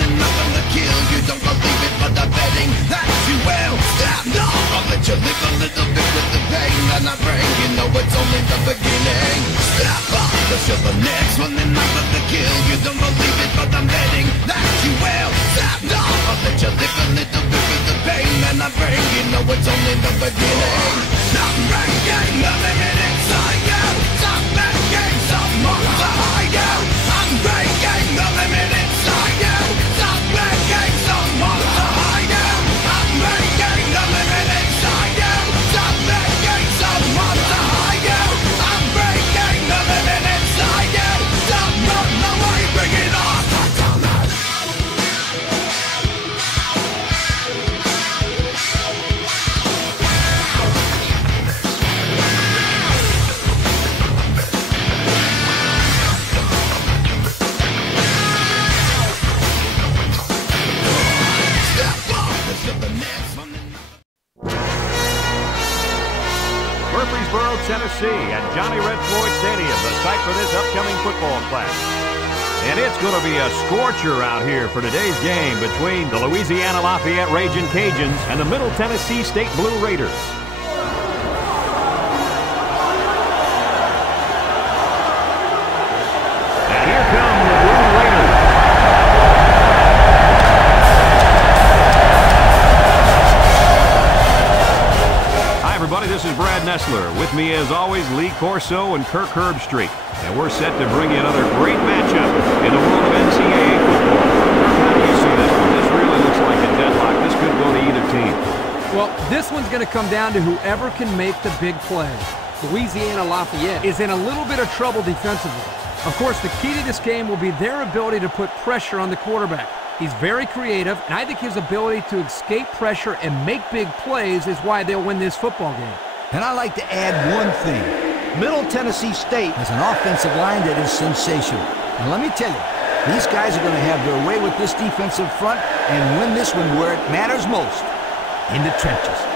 running nothing to kill. You don't believe it, but I'm betting that you will. Stop, no, I'll let you live a little bit with the pain that I bring. You know it's only the beginning. Stop off, cause you're the next running nothing to kill. You don't believe it, but I'm betting that you will. Stop, no, I'll let you live a little bit with the pain that I bring. You know it's only the beginning. Stop breaking the limit inside you. Stop making some monster hide you. I'm breaking the limit inside you. Stop making some monster hide you. I'm breaking the limit inside you. Stop making some monster hide you. I'm breaking the limit inside you. Stop running away, bring it on. Murfreesboro, Tennessee, at Johnny Red Floyd Stadium, the site for this upcoming football clash. And it's going to be a scorcher out here for today's game between the Louisiana Lafayette Ragin Cajuns and the Middle Tennessee State Blue Raiders. And here come the Blue Raiders. Hi, everybody. This is Brad Nessler. With me, as always, Lee Corso and Kirk Herbstreit. And we're set to bring you another great matchup in the world of NCAA football. Kirk, how do you see this one? This really looks like a deadlock. This could go to either team. Well, this one's going to come down to whoever can make the big play. Louisiana Lafayette is in a little bit of trouble defensively. Of course, the key to this game will be their ability to put pressure on the quarterback. He's very creative, and I think his ability to escape pressure and make big plays is why they'll win this football game. And I like to add one thing. Middle Tennessee State has an offensive line that is sensational. And let me tell you, these guys are going to have their way with this defensive front and win this one where it matters most, in the trenches.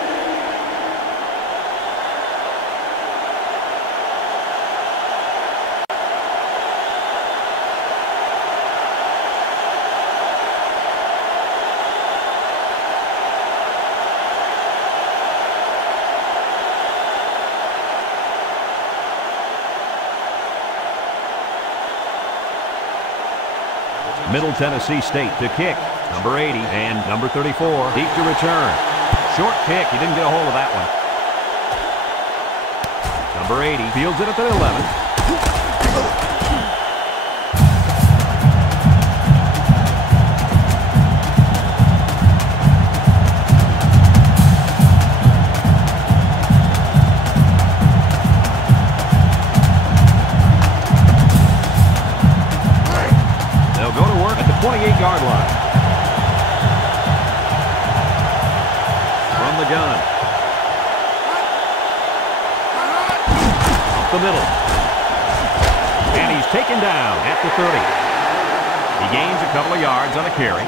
Middle Tennessee State to kick. Number 80 and number 34. Deep to return. Short kick. He didn't get a hold of that one. Number 80 fields it at the 11. They'll go to work at the 28-yard line. From the gun. Up the middle. And he's taken down at the 30. He gains a couple of yards on a carry.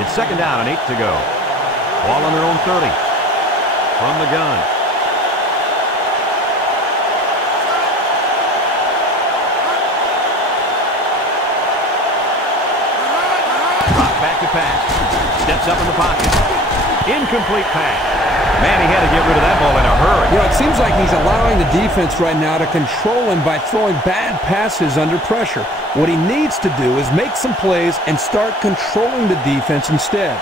It's second down and 8 to go. Ball on their own 30. From the gun. Drop back to pass. Steps up in the pocket. Incomplete pass. Man, he had to get rid of that ball in a hurry. You know, it seems like he's allowing the defense right now to control him by throwing bad passes under pressure. What he needs to do is make some plays and start controlling the defense instead.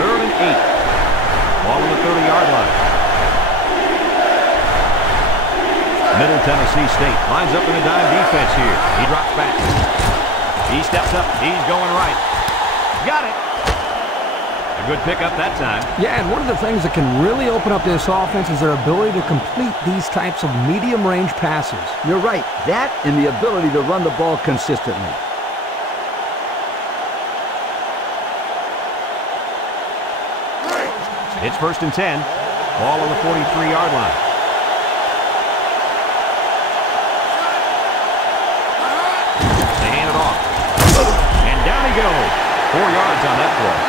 Third and 8. Ball on the 30-yard line. Middle Tennessee State lines up in a dime defense here. He drops back. He steps up. He's going right. Got it. A good pickup that time. Yeah, and one of the things that can really open up this offense is their ability to complete these types of medium-range passes. You're right. That and the ability to run the ball consistently. It's first and 10. Ball on the 43-yard line. They hand it off. And down he goes. 4 yards on that play.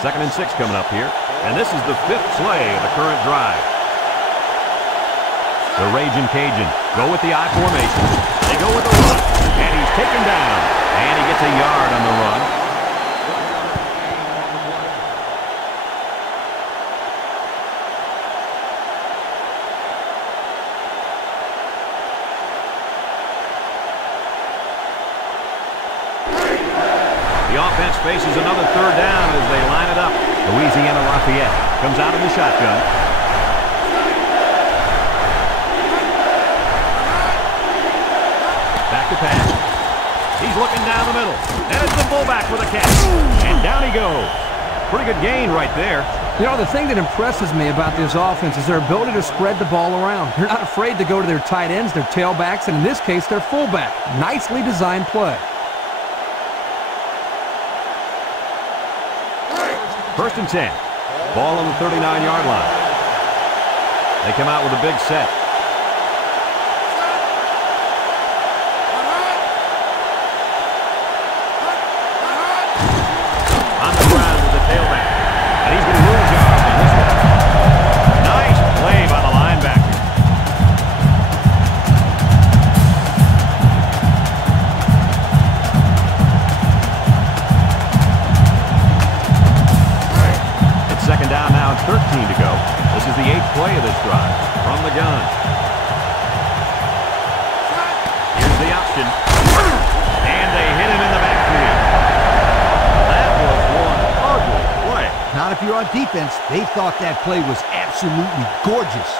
2nd and 6 coming up here. And this is the 5th play of the current drive. The Ragin Cajuns go with the I formation. They go with the run. And he's taken down. And he gets a yard on the run. The offense faces another 3rd down as they line it up. Louisiana Lafayette comes out in the shotgun. Back to pass. He's looking down the middle. And it's the fullback with a catch. And down he goes. Pretty good gain right there. You know, the thing that impresses me about this offense is their ability to spread the ball around. They're not afraid to go to their tight ends, their tailbacks, and in this case, their fullback. Nicely designed play. 1st and 10. Ball on the 39-yard line. They come out with a big set. On the ground with the tailback. And he's going to lose yards on this one. Nice play by the linebacker. It's 2nd down now and 13 to go. This is the 8th play of this drive from the gun. Here's the option. And they hit him in the backfield. That was one ugly play. Not if you're on defense. They thought that play was absolutely gorgeous.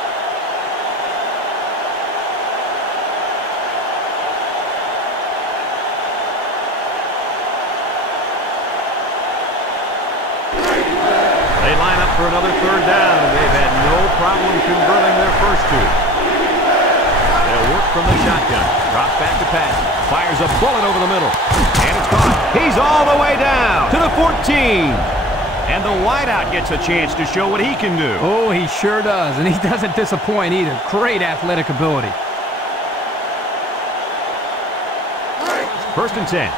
They line up for another 3rd down, and they've had no problem converting their first 2. They'll work from the shotgun. Drops back to pass. Fires a bullet over the middle. And it's caught. He's all the way down to the 14. And the wideout gets a chance to show what he can do. Oh, he sure does, and he doesn't disappoint either. Great athletic ability. 1st and 10.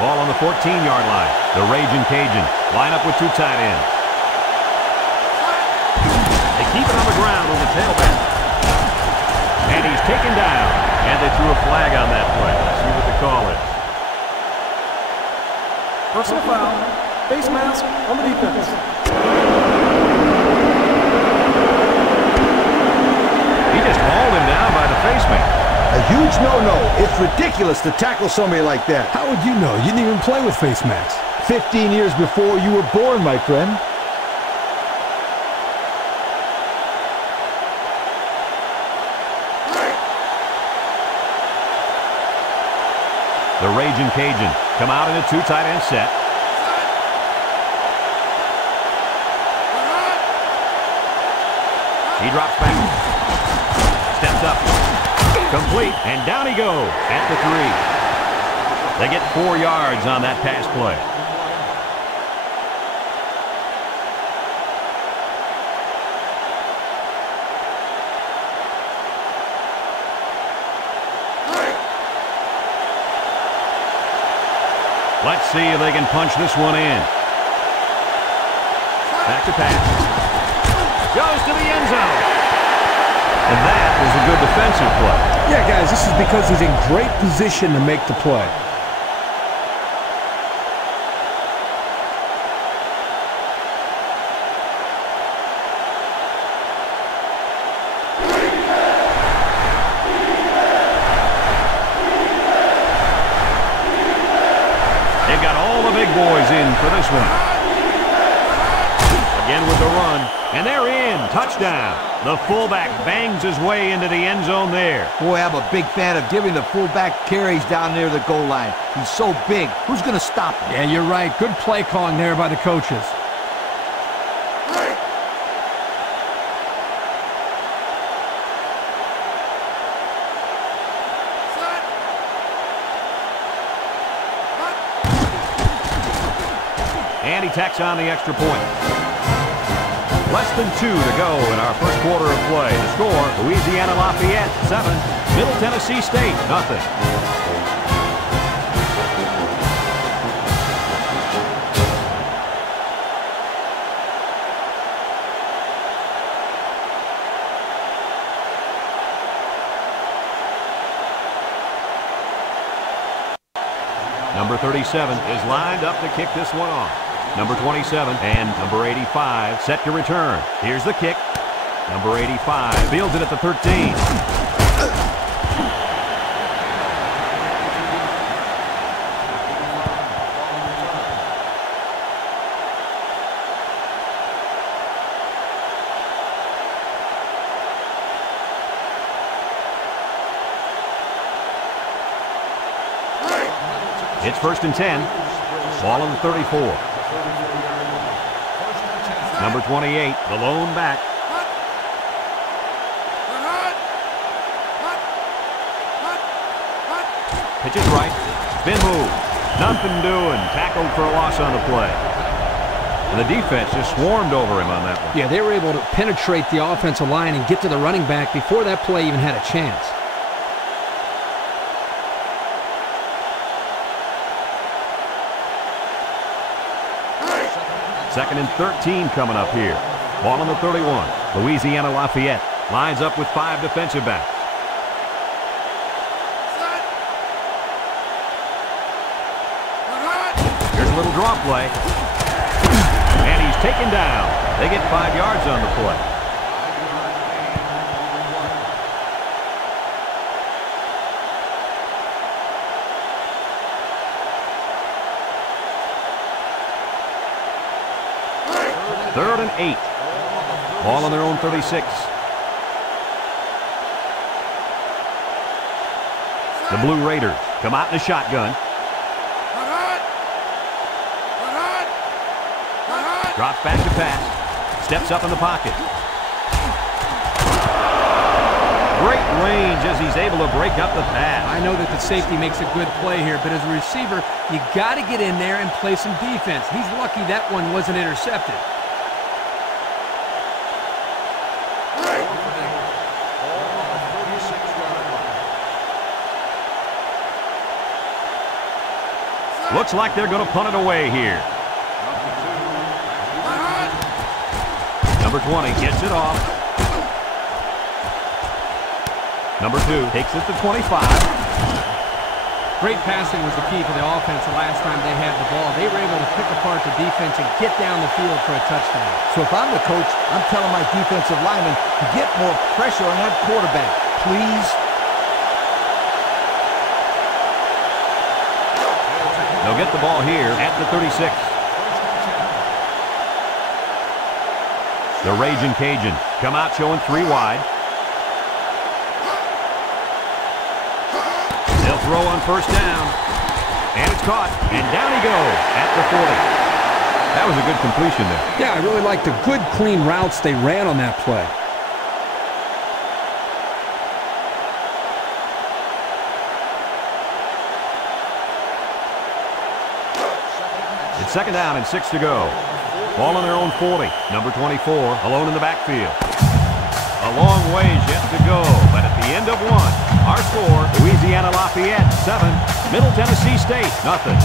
Ball on the 14-yard line. The Ragin Cajuns line up with 2 tight ends. They keep it on the ground with the tailback. And he's taken down. And they threw a flag on that play. Let's see what the call is. Personal foul. Face mask on the defense. He just hauled him down by the face mask. A huge no-no. It's ridiculous to tackle somebody like that. How would you know? You didn't even play with face masks. 15 years before you were born, my friend. The Ragin Cajuns come out in a 2 tight end set. He drops back. Steps up. Complete. And down he goes at the 3. They get 4 yards on that pass play. Let's see if they can punch this one in. Back to pass. Goes to the end zone. And that was a good defensive play. Yeah, guys, this is because he's in great position to make the play. They've got all the big boys in for this one. Again with the run. And they're in. Touchdown. The fullback bangs his way into the end zone there. Boy, I'm a big fan of giving the fullback carries down near the goal line. He's so big. Who's going to stop him? Yeah, you're right. Good play calling there by the coaches. And he tacks on the extra point. Less than 2 to go in our first quarter of play. The score, Louisiana Lafayette 7, Middle Tennessee State 0. Number 37 is lined up to kick this one off. Number 27 and number 85 set to return. Here's the kick. Number 85 fields it at the 13. It's 1st and 10. Ball on the 34. Number 28, the lone back. Pitch is right. Spin move. Nothing doing. Tackled for a loss on the play. And the defense just swarmed over him on that one. Yeah, they were able to penetrate the offensive line and get to the running back before that play even had a chance. Second and 13 coming up here. Ball on the 31. Louisiana Lafayette lines up with 5 defensive backs. Here's a little draw play. And he's taken down. They get 5 yards on the play. Third and 8. Ball on their own 36. The Blue Raiders come out in a shotgun. Drops back to pass. Steps up in the pocket. Great range as he's able to break up the pass. I know that the safety makes a good play here, but as a receiver, you got to get in there and play some defense. He's lucky that one wasn't intercepted. Looks like they're going to punt it away here. Number 20 gets it off. Number 2 takes it to 25. Great passing was the key for the offense the last time they had the ball. They were able to pick apart the defense and get down the field for a touchdown. So if I'm the coach, I'm telling my defensive linemen to get more pressure on that quarterback, please. They'll get the ball here at the 36. The Ragin Cajuns come out showing 3 wide. They'll throw on 1st down. And it's caught. And down he goes at the 40. That was a good completion there. Yeah, I really liked the good, clean routes they ran on that play. It's 2nd down and 6 to go. Ball on their own 40. Number 24 alone in the backfield. A long ways yet to go, but at the end of 1, our score, Louisiana Lafayette 7, Middle Tennessee State nothing.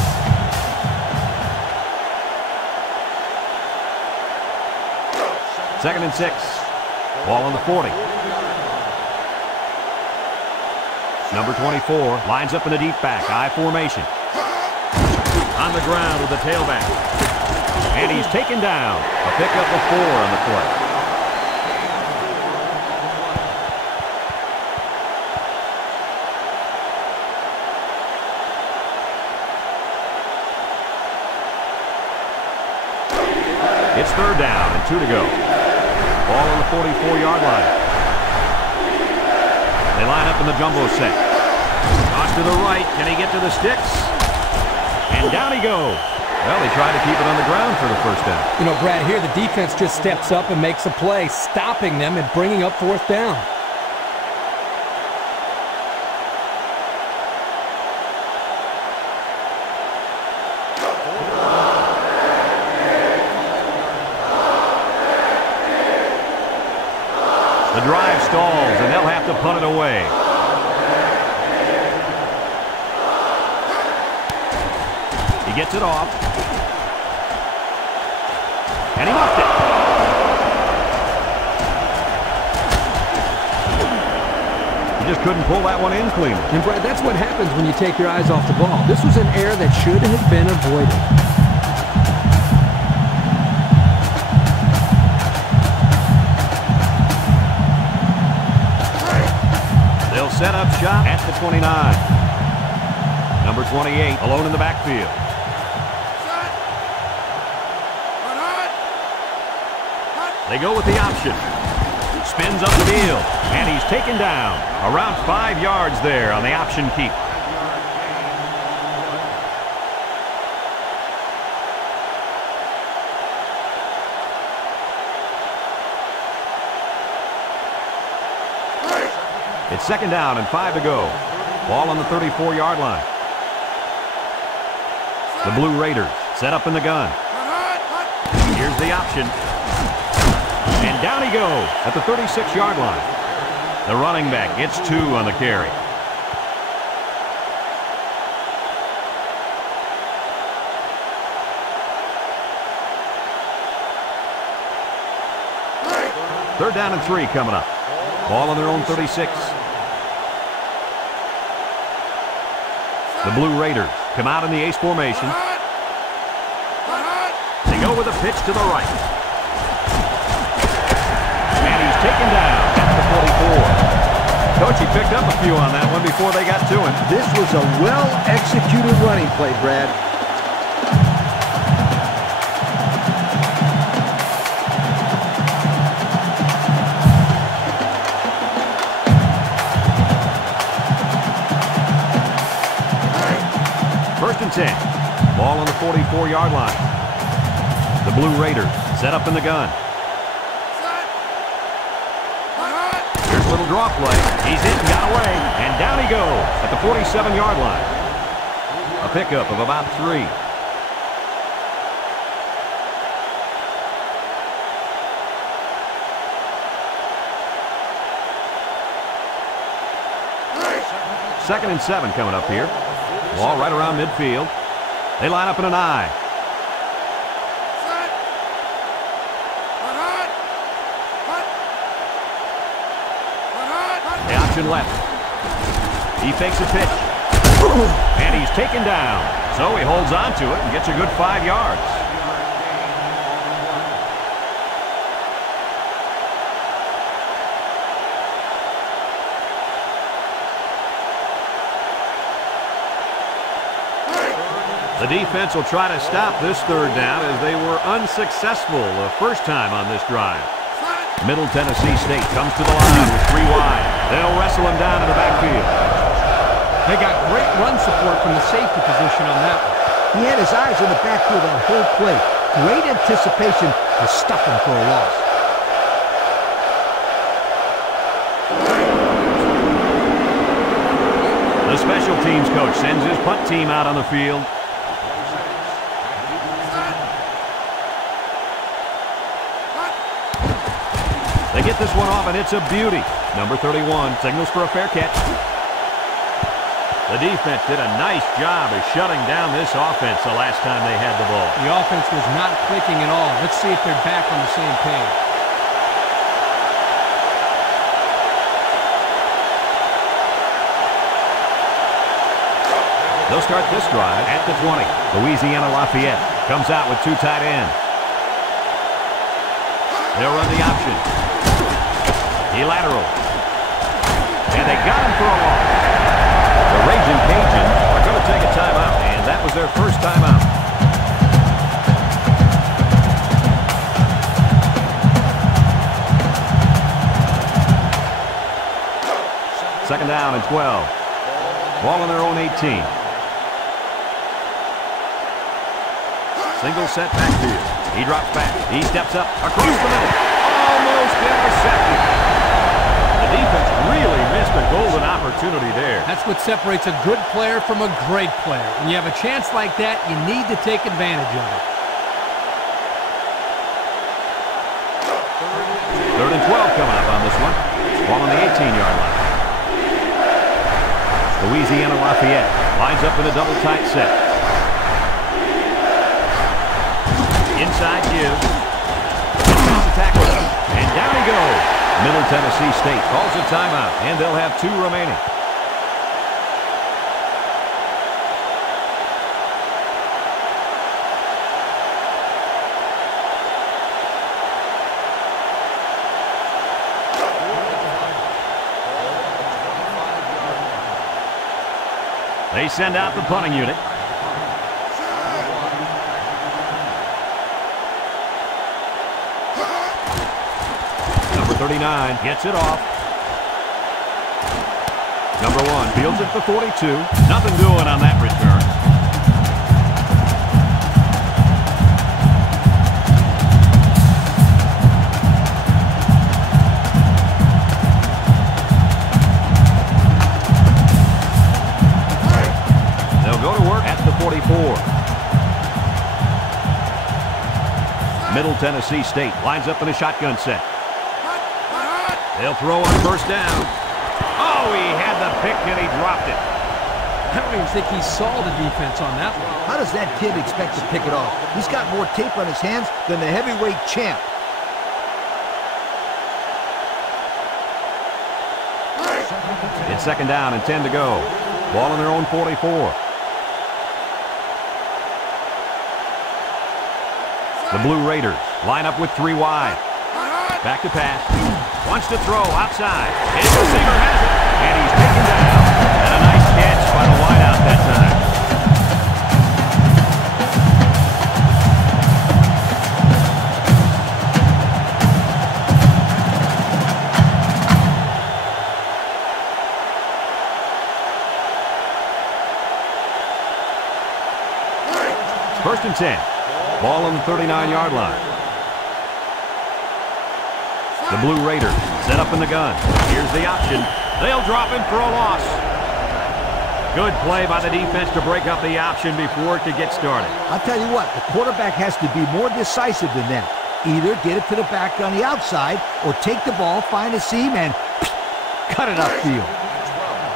Second and 6. Ball on the 40. Number 24 lines up in the deep back, I formation. On the ground with the tailback. And he's taken down. A pickup of 4 on the play. It's 3rd down and 2 to go. Ball on the 44-yard line. They line up in the jumbo set. Toss to the right. Can he get to the sticks? And down he goes. Well, they try to keep it on the ground for the 1st down. You know, Brad, here the defense just steps up and makes a play, stopping them and bringing up 4th down. The drive stalls, and they'll have to punt it away. He gets it off. And he muffed it. He just couldn't pull that one in cleanly. And Brad, that's what happens when you take your eyes off the ball. This was an error that should have been avoided. They'll set up shop at the 29. Number 28, alone in the backfield. They go with the option. Spins up the field, and he's taken down. Around 5 yards there on the option keep. It's second down and 5 to go. Ball on the 34-yard line. The Blue Raiders set up in the gun. Here's the option. And down he goes at the 36-yard line. The running back gets 2 on the carry. Third down and 3 coming up. Ball on their own 36. The Blue Raiders come out in the ace formation. They go with a pitch to the right. And he's taken down at the 44. Coach, he picked up a few on that one before they got to him. This was a well-executed running play, Brad. First and 10. Ball on the 44-yard line. The Blue Raiders set up in the gun. Here's a little draw play. He's hit and got away. And down he goes at the 47-yard line. A pickup of about 3. Second and 7 coming up here. Ball right around midfield. They line up in an I. The option left. He fakes a pitch. And he's taken down. So he holds on to it and gets a good 5 yards. The defense will try to stop this third down as they were unsuccessful the first time on this drive. Middle Tennessee State comes to the line with 3 wide. They'll wrestle him down in the backfield. They got great run support from the safety position on that one. He had his eyes on the backfield that whole play. Great anticipation to stuff him for a loss. The special teams coach sends his punt team out on the field. They get this one off, and it's a beauty. Number 31 signals for a fair catch. The defense did a nice job of shutting down this offense the last time they had the ball. The offense was not clicking at all. Let's see if they're back on the same page. They'll start this drive at the 20. Louisiana Lafayette comes out with 2 tight ends. They'll run the option. He lateral. And they got him for a loss. The Ragin Cajuns are going to take a timeout, and that was their first timeout. Second down and 12. Ball on their own 18. Single set backfield. He drops back. He steps up across the middle. Almost intercepted. The defense really missed a golden opportunity there. That's what separates a good player from a great player. When you have a chance like that, you need to take advantage of it. Third and 12 coming up on this one. Ball on the 18-yard line. Louisiana Lafayette lines up in a double tight set. Inside give. And down he goes. Middle Tennessee State calls a timeout, and they'll have 2 remaining. They send out the punting unit. Number 39 gets it off. Number 1 fields it for 42. Nothing doing on that return. Go to work at the 44. Middle Tennessee State lines up in a shotgun set. They'll throw on first down. Oh, he had the pick and he dropped it. I don't even think he saw the defense on that one. How does that kid expect to pick it off? He's got more tape on his hands than the heavyweight champ. It's second down and 10 to go. Ball on their own 44. The Blue Raiders line up with 3 wide. Back to pass. Wants to throw outside. His receiver has it. And he's taken down. And a nice catch by the wideout that time. First and 10. Ball on the 39-yard line. The Blue Raiders set up in the gun. Here's the option. They'll drop him for a loss. Good play by the defense to break up the option before it could get started. I'll tell you what, the quarterback has to be more decisive than that. Either get it to the back on the outside or take the ball, find a seam, and cut it upfield.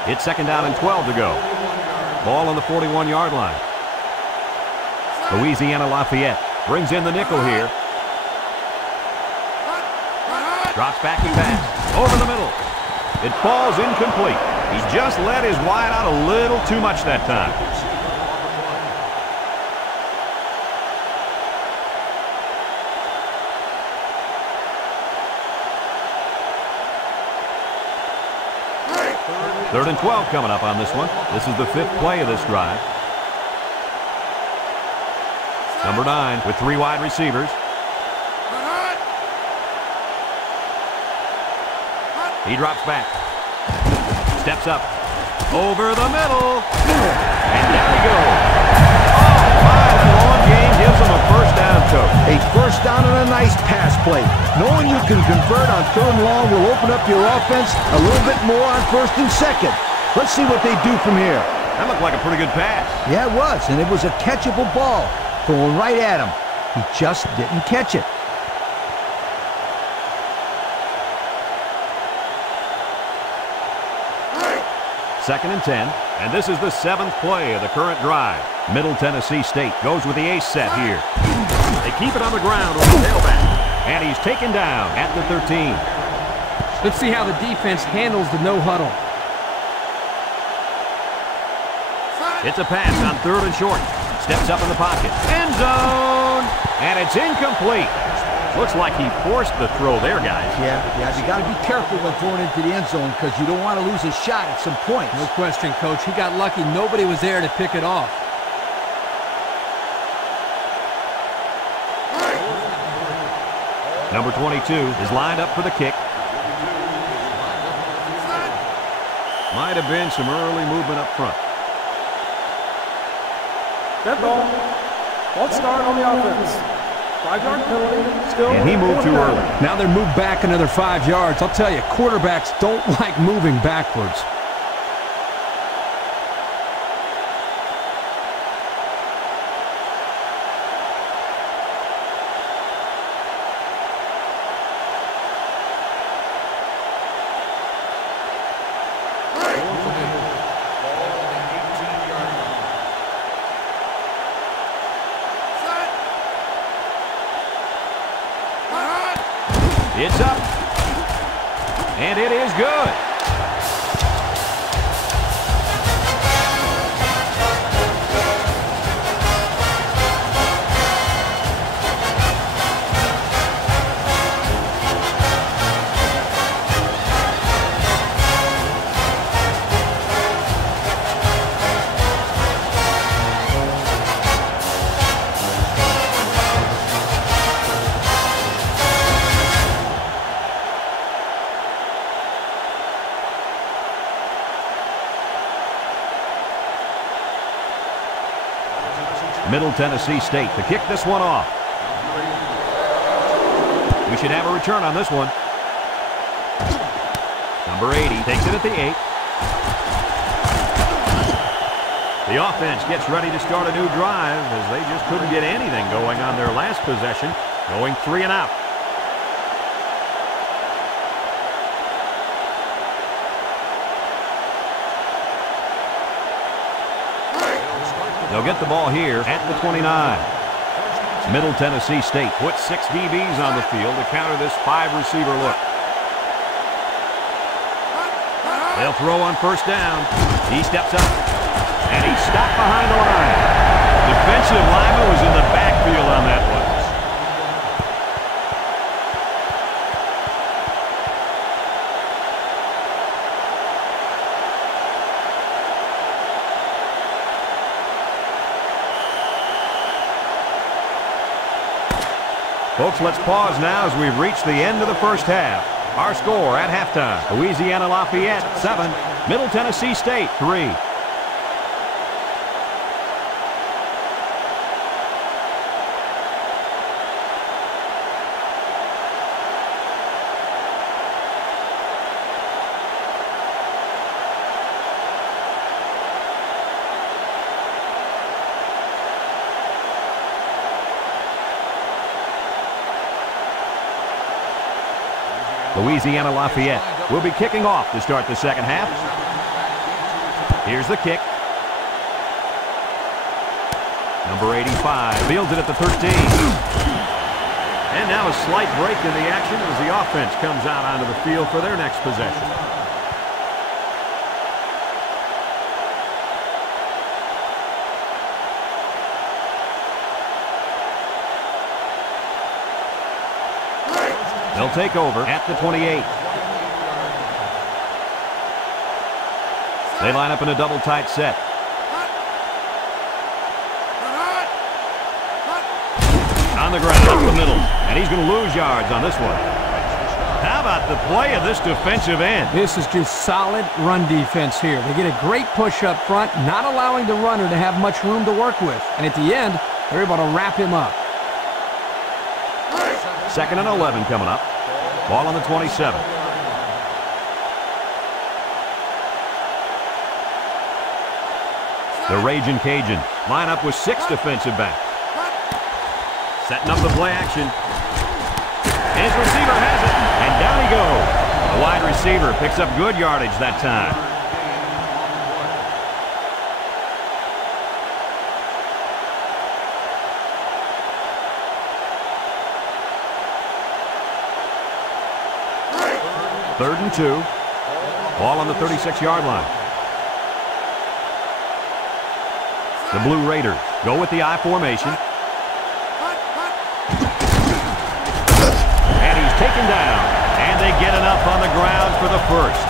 It's second down and 12 to go. Ball on the 41-yard line. Louisiana Lafayette brings in the nickel here. Drops back and pass. Over the middle. It falls incomplete. He just let his wide out a little too much that time. Third and 12 coming up on this one. This is the 5th play of this drive. Number 9 with 3 wide receivers. He drops back. Steps up. Over the middle. And down he goes. Oh, my, that long gain gives him a first down total. A first down and a nice pass play. Knowing you can convert on 3rd and long will open up your offense a little bit more on 1st and 2nd. Let's see what they do from here. That looked like a pretty good pass. Yeah, it was, and it was a catchable ball. Going right at him. He just didn't catch it. Second and 10, and this is the 7th play of the current drive. Middle Tennessee State goes with the ace set here. They keep it on the ground with the tailback, and he's taken down at the 13. Let's see how the defense handles the no huddle. It's a pass on 3rd and short. Steps up in the pocket. End zone! And it's incomplete. Looks like he forced the throw there, guys. Yeah, you got to be careful when throwing into the end zone because you don't want to lose a shot at some point. No question, Coach. He got lucky. Nobody was there to pick it off. Number 22 is lined up for the kick. Might have been some early movement up front. Dead ball. Let's start on the offense. 5-yard penalty. Still. And he moved too early. Now they're moved back another 5 yards. I'll tell you, quarterbacks don't like moving backwards. It's up. And it is good. Middle Tennessee State to kick this one off. We should have a return on this one. Number 80 takes it at the 8. The offense gets ready to start a new drive as they just couldn't get anything going on their last possession, going 3 and out. They'll get the ball here at the 29. Middle Tennessee State puts 6 DBs on the field to counter this 5-receiver look. They'll throw on first down. He steps up, and he's stopped behind the line. Defensive lineman was in the backfield on that one. Folks, let's pause now as we've reached the end of the first half. Our score at halftime, Louisiana Lafayette 7, Middle Tennessee State 3. Louisiana Lafayette will be kicking off to start the second half. Here's the kick. Number 85 fields it at the 13. And now a slight break in the action as the offense comes out onto the field for their next possession. They'll take over at the 28. They line up in a double tight set. On the ground, up the middle, and he's going to lose yards on this one. How about the play of this defensive end? This is just solid run defense here. They get a great push up front, not allowing the runner to have much room to work with. And at the end, they're able to wrap him up. 2nd and 11 coming up. Ball on the 27. The Ragin Cajuns line up with 6 defensive backs. Setting up the play action. His receiver has it, and down he goes. The wide receiver picks up good yardage that time. Third and 2. Ball on the 36-yard line. The Blue Raiders go with the I formation. And he's taken down. And they get enough on the ground for the first.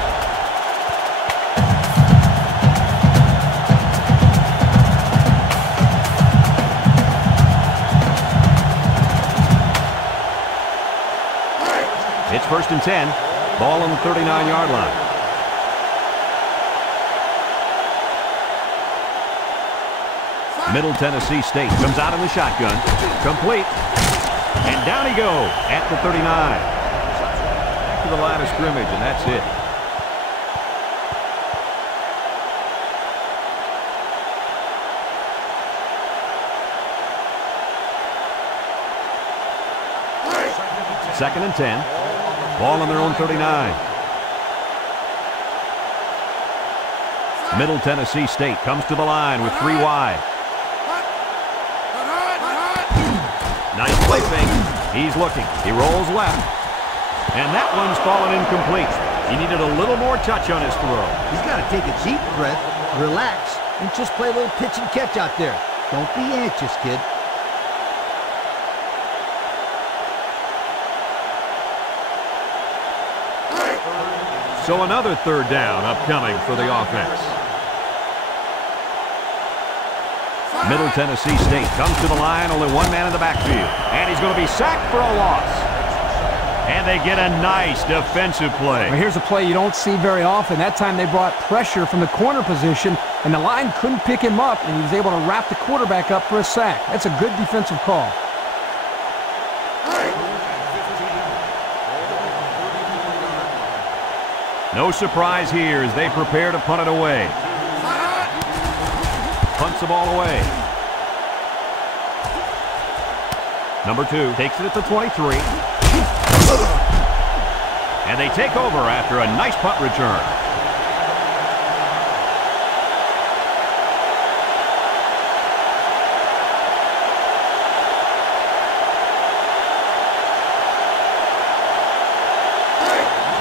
It's 1st and 10. Ball on the 39-yard line. Middle Tennessee State comes out in the shotgun. Complete. And down he goes at the 39. Back to the line of scrimmage, and that's it. Second and 10. Ball on their own 39. Middle Tennessee State comes to the line with 3 wide. Nice play fake. He's looking. He rolls left. And that one's fallen incomplete. He needed a little more touch on his throw. He's got to take a deep breath, relax, and just play a little pitch and catch out there. Don't be anxious, kid. So another third down upcoming for the offense. Middle Tennessee State comes to the line, only one man in the backfield. And he's going to be sacked for a loss. And they get a nice defensive play. Well, here's a play you don't see very often. That time they brought pressure from the corner position, and the line couldn't pick him up, and he was able to wrap the quarterback up for a sack. That's a good defensive call. No surprise here as they prepare to punt it away. Punts the ball away. Number 2 takes it at the 23. And they take over after a nice punt return.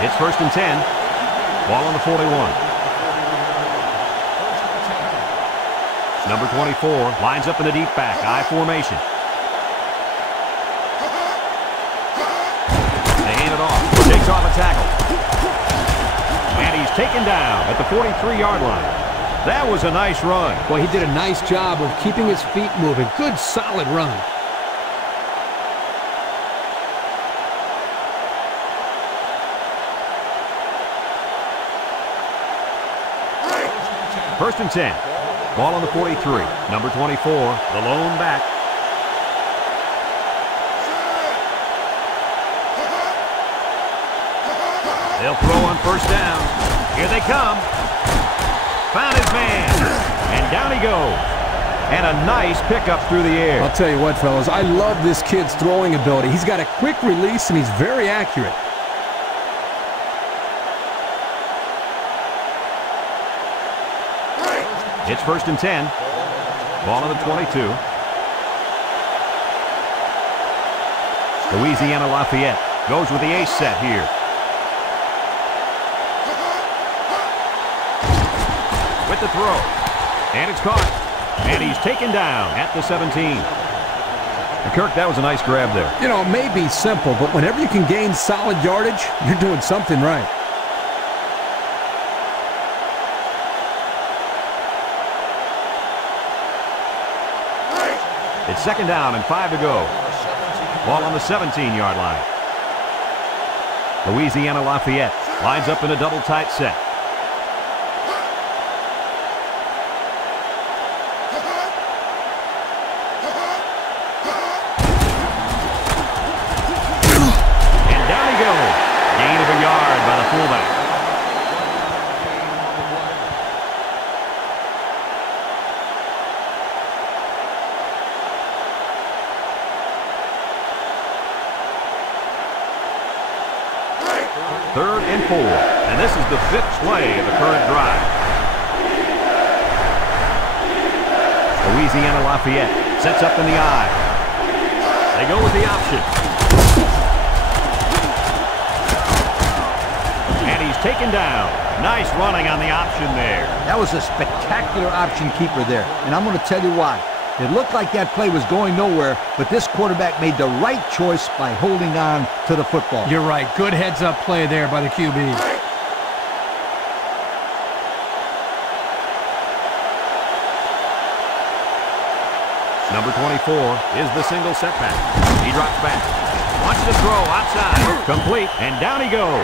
It's 1st and 10. Ball on the 41. Number 24 lines up in the deep back, I formation. They hand it off. Takes off a tackle. And he's taken down at the 43-yard line. That was a nice run. Well, he did a nice job of keeping his feet moving. Good, solid run. First and 10. Ball on the 43. Number 24, the lone back. They'll throw on first down. Here they come. Found his man. And down he goes. And a nice pickup through the air. I'll tell you what, fellas, I love this kid's throwing ability. He's got a quick release, and he's very accurate. It's 1st and 10. Ball on the 22. Louisiana Lafayette goes with the ace set here. With the throw. And it's caught. And he's taken down at the 17. And Kirk, that was a nice grab there. You know, it may be simple, but whenever you can gain solid yardage, you're doing something right. It's 2nd down and 5 to go. Ball on the 17-yard line. Louisiana Lafayette lines up in a double tight set. And down he goes. Gain of a yard by the fullback. Third and 4, and this is the 5th play of the current drive. Louisiana Lafayette sets up in the I. They go with the option. And he's taken down. Nice running on the option there. That was a spectacular option keeper there, and I'm going to tell you why. It looked like that play was going nowhere, but this quarterback made the right choice by holding on to the football. You're right. Good heads-up play there by the QB. Number 24 is the single setback. He drops back. Wants to throw outside. Complete, and down he goes.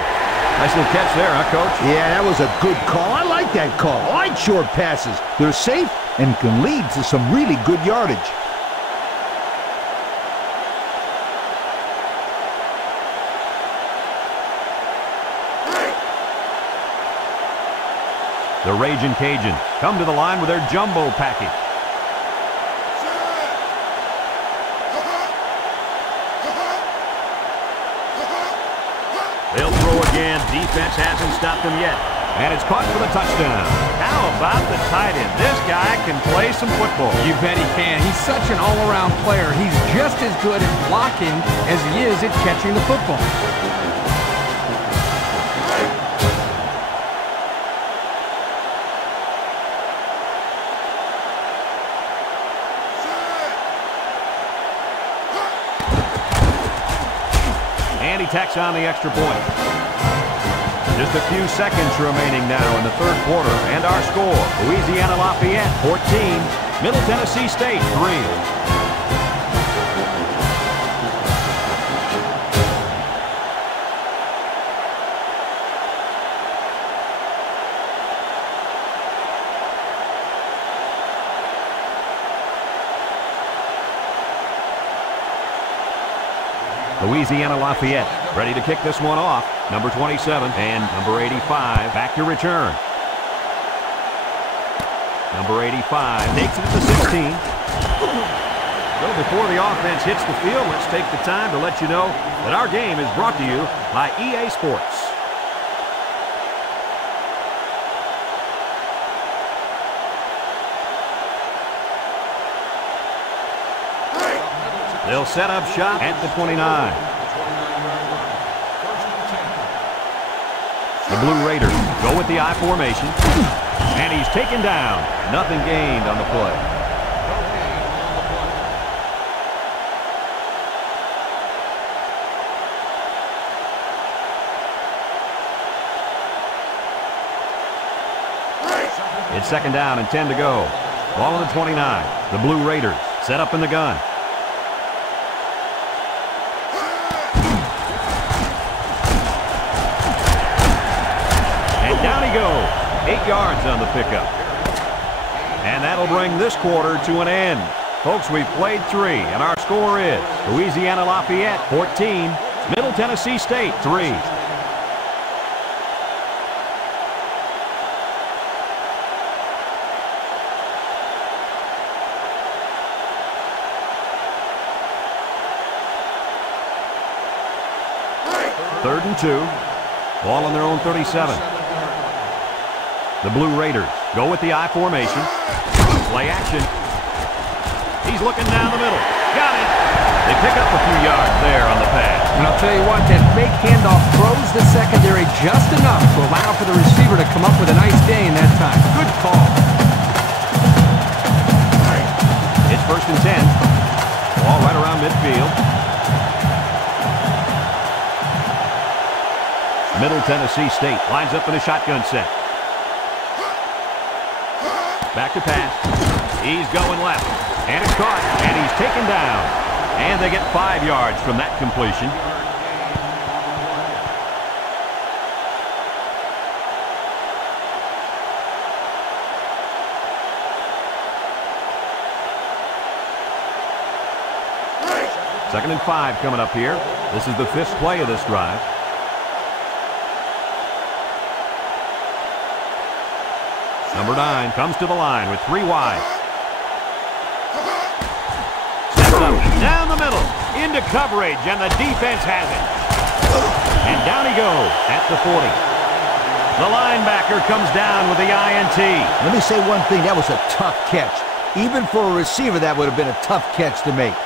Nice little catch there, huh, Coach? Yeah, that was a good call. I like that call. I like short passes. They're safe and can lead to some really good yardage. The Ragin Cajuns come to the line with their jumbo package. They'll throw again. Defense hasn't stopped them yet. And it's caught for the touchdown. How about the tight end? This guy can play some football. You bet he can. He's such an all-around player. He's just as good at blocking as he is at catching the football. And he tacks on the extra point. Just a few seconds remaining now in the third quarter. And our score, Louisiana Lafayette 14, Middle Tennessee State 3. Louisiana Lafayette ready to kick this one off. Number 27 and number 85 back to return. Number 85 takes it to the 16. So before the offense hits the field, let's take the time to let you know that our game is brought to you by EA Sports. They'll set up shop at the 29. The Blue Raiders go with the I formation. And he's taken down. Nothing gained on the play. It's second down and 10 to go. Ball on the 29. The Blue Raiders set up in the gun. Down he goes. 8 yards on the pickup. And that'll bring this quarter to an end. Folks, we've played 3, and our score is Louisiana Lafayette 14, Middle Tennessee State 3. Third and 2. Ball on their own 37. The Blue Raiders go with the I formation. Play action. He's looking down the middle. Got it. They pick up a few yards there on the pass. And I'll tell you what, that fake handoff throws the secondary just enough to allow for the receiver to come up with a nice gain that time. Good call. It's first and 10. Ball right around midfield. Middle Tennessee State lines up in a shotgun set. Back to pass. He's going left. And it's caught. And he's taken down. And they get 5 yards from that completion. Second and 5 coming up here. This is the 5th play of this drive. Number 9 comes to the line with 3 wide. Steps up, down the middle, into coverage, and the defense has it. And down he goes at the 40. The linebacker comes down with the INT. Let me say one thing, that was a tough catch. Even for a receiver, that would have been a tough catch to make.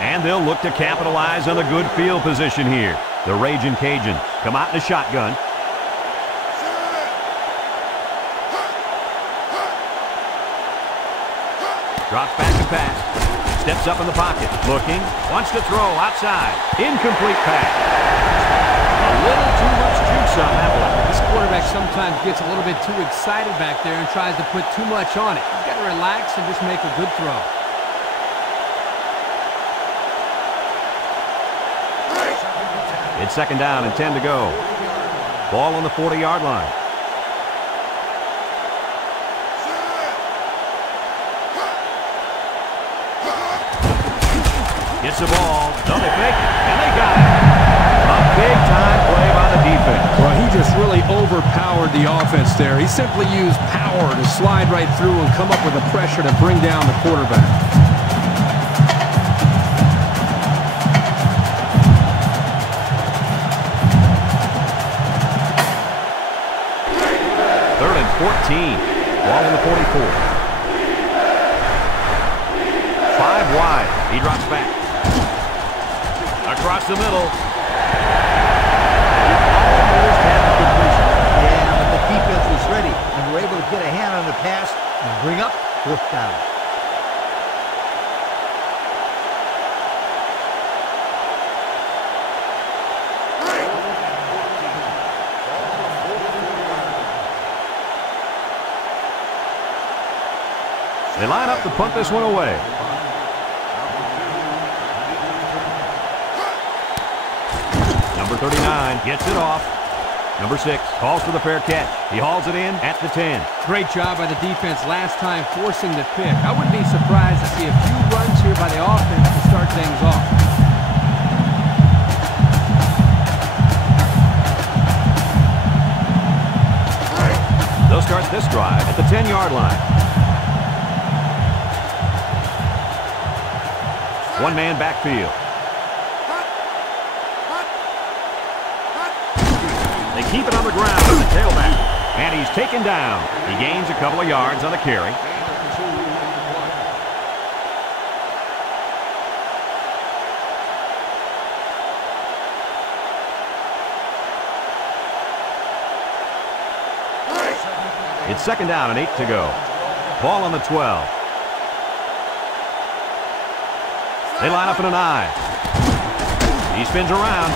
And they'll look to capitalize on the good field position here. The Ragin Cajuns come out in a shotgun. Drops back to pass. Steps up in the pocket. Looking. Wants to throw outside. Incomplete pass. A little too much juice on that one. This quarterback sometimes gets a little bit too excited back there and tries to put too much on it. You've got to relax and just make a good throw. It's second down and 10 to go. Ball on the 40-yard line. Gets the ball. Don't they fake? And they got it. A big-time play by the defense. Well, he just really overpowered the offense there. He simply used power to slide right through and come up with the pressure to bring down the quarterback. Third and 14. Ball on the 44. 5 wide. He drops back. Across the middle. Almost had the completion. Yeah, but the defense was ready and were able to get a hand on the pass and bring up 4th down. line up to punt this one away. Number 39 gets it off. Number 6 calls for the fair catch. He hauls it in at the 10. Great job by the defense last time forcing the pick. I wouldn't be surprised to see a few runs here by the offense to start things off. They'll start this drive at the 10-yard line. One-man backfield. They keep it on the ground with the tailback. And he's taken down. He gains a couple of yards on the carry. It's second down and 8 to go. Ball on the 12. They line up in an I. He spins around,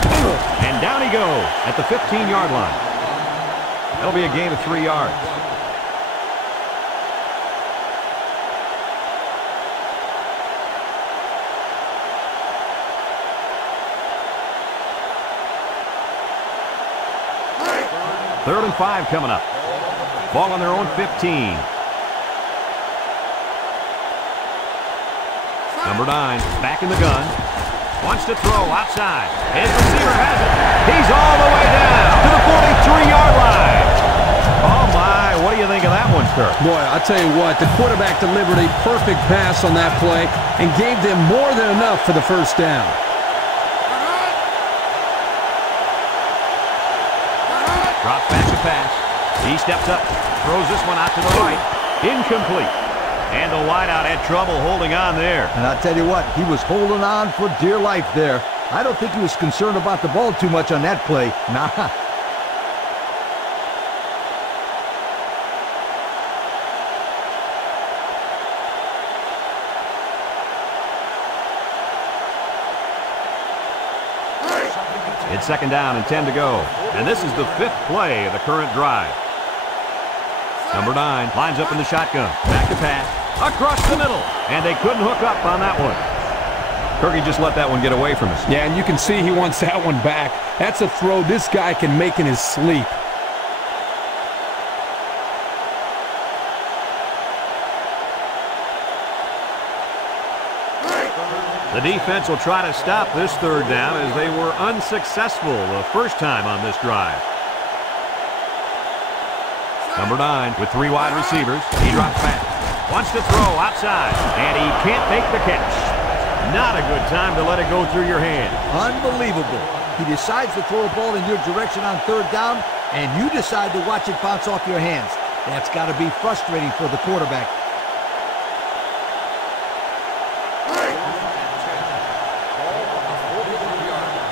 and down he goes at the 15-yard line. That'll be a gain of 3 yards. Third and 5 coming up. Ball on their own 15. Number 9 back in the gun. Wants to throw outside. His receiver has it. He's all the way down to the 43-yard line. Oh, my. What do you think of that one, Kirk? Boy, I'll tell you what, the quarterback delivered a perfect pass on that play and gave them more than enough for the first down. Drops back to pass. He steps up, throws this one out to the right. Incomplete. And the wideout had trouble holding on there. And I'll tell you what, he was holding on for dear life there. I don't think he was concerned about the ball too much on that play. Nah. It's second down and 10 to go. And this is the 5th play of the current drive. Number 9 lines up in the shotgun. Back to pass. Across the middle. And they couldn't hook up on that one. Kirky just let that one get away from us. Yeah, and you can see he wants that one back. That's a throw this guy can make in his sleep. The defense will try to stop this third down as they were unsuccessful the first time on this drive. Number 9 with 3 wide receivers. He drops back. Wants to throw outside. And he can't make the catch. Not a good time to let it go through your hand. Unbelievable. He decides to throw a ball in your direction on third down, and you decide to watch it bounce off your hands. That's got to be frustrating for the quarterback.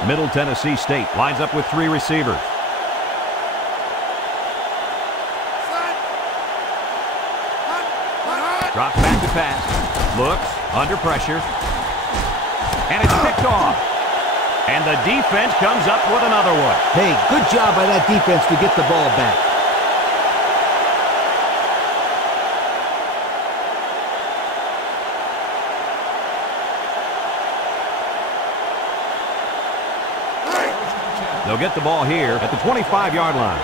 Middle Tennessee State lines up with 3 receivers. Drops back to pass. Looks, under pressure. And it's picked off. And the defense comes up with another one. Hey, good job by that defense to get the ball back. They'll get the ball here at the 25-yard line.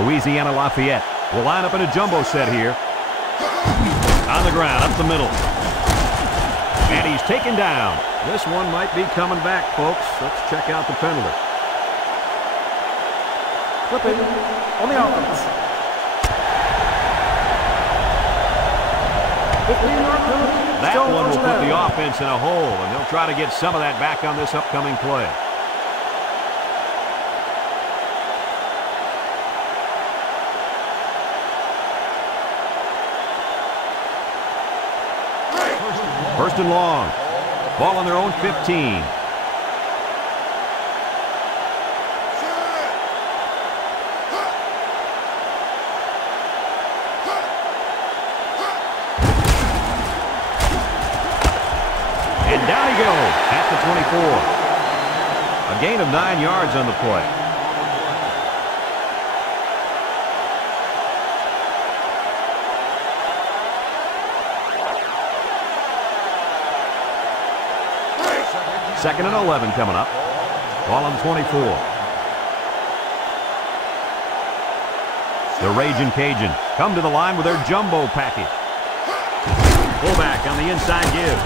Louisiana Lafayette will line up in a jumbo set here. On the ground, up the middle. And he's taken down. This one might be coming back, folks. Let's check out the penalty. Flipping on the offense. 15-yard penalty. That one will put the offense in a hole, and they'll try to get some of that back on this upcoming play. First and long. Ball on their own 15. And down he goes at the 24. A gain of 9 yards on the play. 2nd and 11 coming up. Ball on 24. The Ragin Cajuns come to the line with their jumbo package. Fullback on the inside give.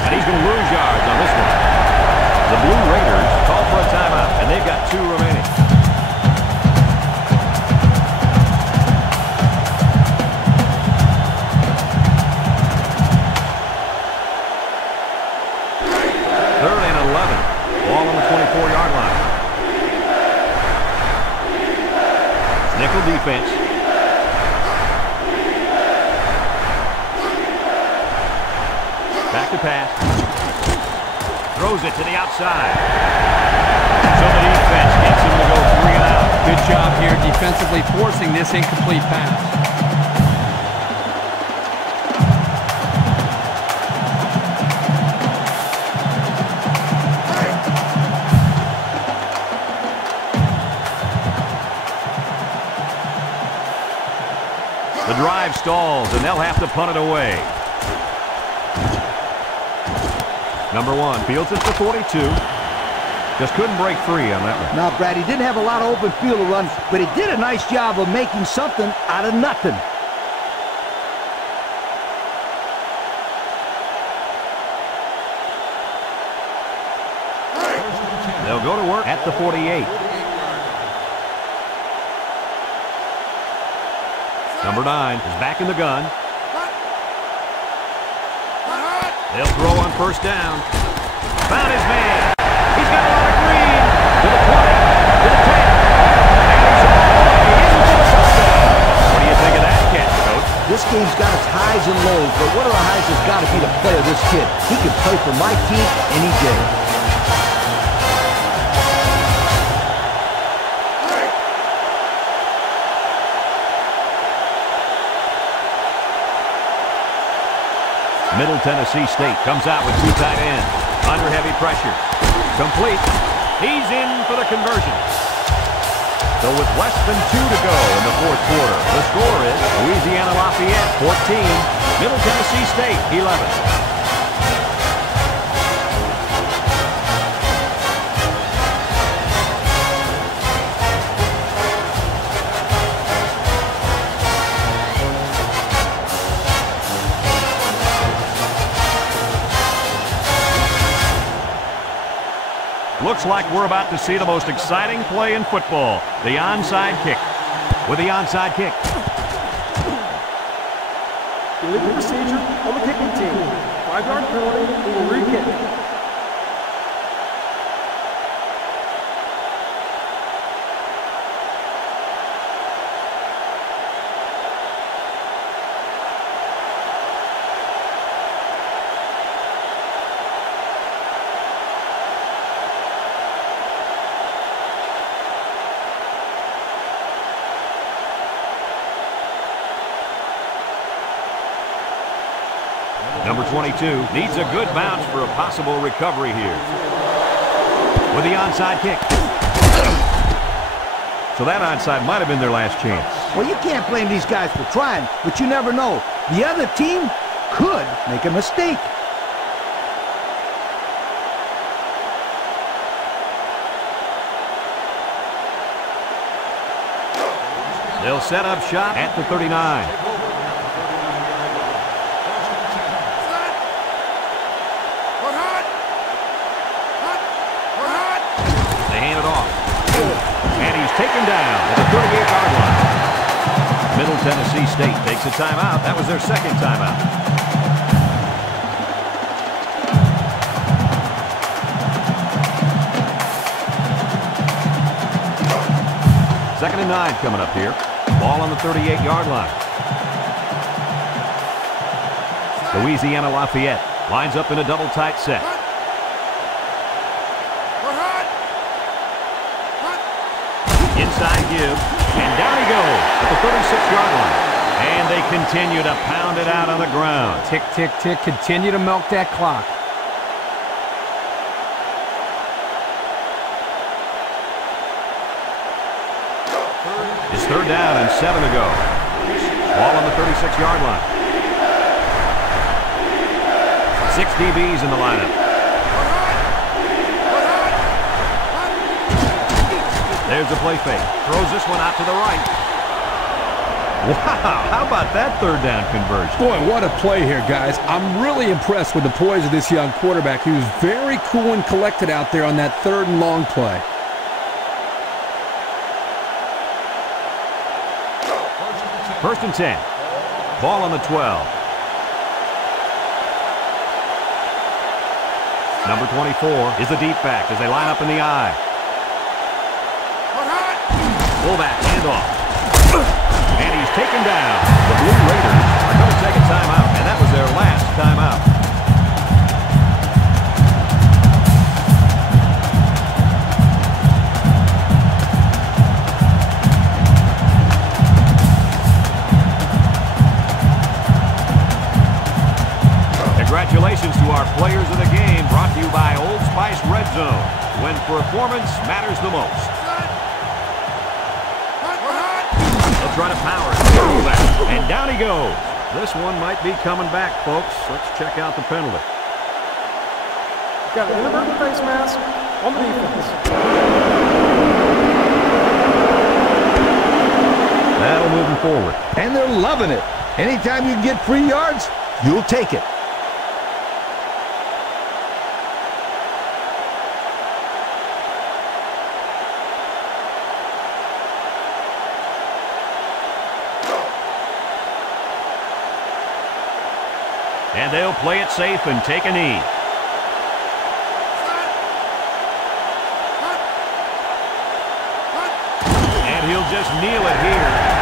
And he's going to lose yards on this one. The Blue Raiders call for a timeout, and they've got 2 remaining. Third and 11. Ball on the 24-yard line. Nickel defense. Back to pass. Throws it to the outside. So the defense gets him to go 3 and out. Good job here defensively forcing this incomplete pass. The drive stalls, and they'll have to punt it away. Number 1 fields it for 42. Just couldn't break free on that one. Now, Brad, he didn't have a lot of open field to run, but he did a nice job of making something out of nothing. They'll go to work at the 48. Number 9 is back in the gun. They'll throw on first down. Found his man. He's got a lot of green. To the 20. To the 10. And he's all the way into the touchdown. What do you think of that catch, Coach? This game's got its highs and lows, but one of the highs has got to be the play of this kid. He can play for my team any day. Middle Tennessee State comes out with 2 tight ends. Under heavy pressure. Complete. He's in for the conversion. So with less than 2 to go in the 4th quarter, the score is Louisiana Lafayette 14, Middle Tennessee State 11. Looks like we're about to see the most exciting play in football, the onside kick. With the onside kick. Illegal procedure on the kicking team. 5-yard penalty, we will re-kick. Number 22 needs a good bounce for a possible recovery here. With the onside kick. So that onside might have been their last chance. Well, you can't blame these guys for trying, but you never know. The other team could make a mistake. They'll set up shop at the 39. Taken down at the 38-yard line. Middle Tennessee State takes a timeout. That was their 2nd timeout. Second and 9 coming up here. Ball on the 38-yard line. Louisiana Lafayette lines up in a double tight set. Inside give, and down he goes at the 36-yard line. And they continue to pound it out on the ground. Tick, tick, tick. Continue to milk that clock. It's 3rd down and 7 to go. Ball on the 36-yard line. 6 DBs in the lineup. There's a play fake. Throws this one out to the right. Wow, how about that third down conversion? Boy, what a play here, guys. I'm really impressed with the poise of this young quarterback. He was very cool and collected out there on that third and long play. First and 10. Ball on the 12. Number 24 is the deep back as they line up in the I. Fullback handoff. And he's taken down. The Blue Raiders are going to take a timeout, and that was their last timeout. Congratulations to our players of the game, brought to you by Old Spice Red Zone, when performance matters the most. They'll try to power it, and down he goes. This one might be coming back, folks. Let's check out the penalty. Got an inadvertent face mask on the defense. That'll move him forward. And they're loving it. Anytime you get 3 yards, you'll take it. And they'll play it safe and take a knee. And he'll just kneel it here.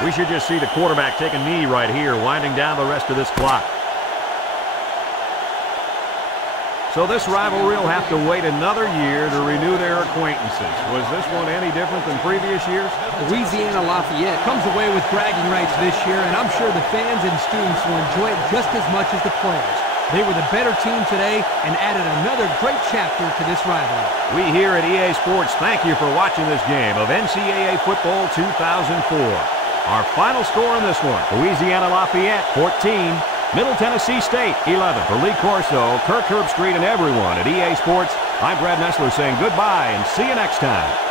We should just see the quarterback take a knee right here, winding down the rest of this clock. So this rivalry will have to wait another year to renew their acquaintances. Was this one any different than previous years? Louisiana Lafayette comes away with bragging rights this year, and I'm sure the fans and students will enjoy it just as much as the players. They were the better team today and added another great chapter to this rivalry. We here at EA Sports thank you for watching this game of NCAA Football 2004. Our final score in this one, Louisiana Lafayette 14, Middle Tennessee State 11. For Lee Corso, Kirk Herbstreit, and everyone at EA Sports, I'm Brad Nessler saying goodbye and see you next time.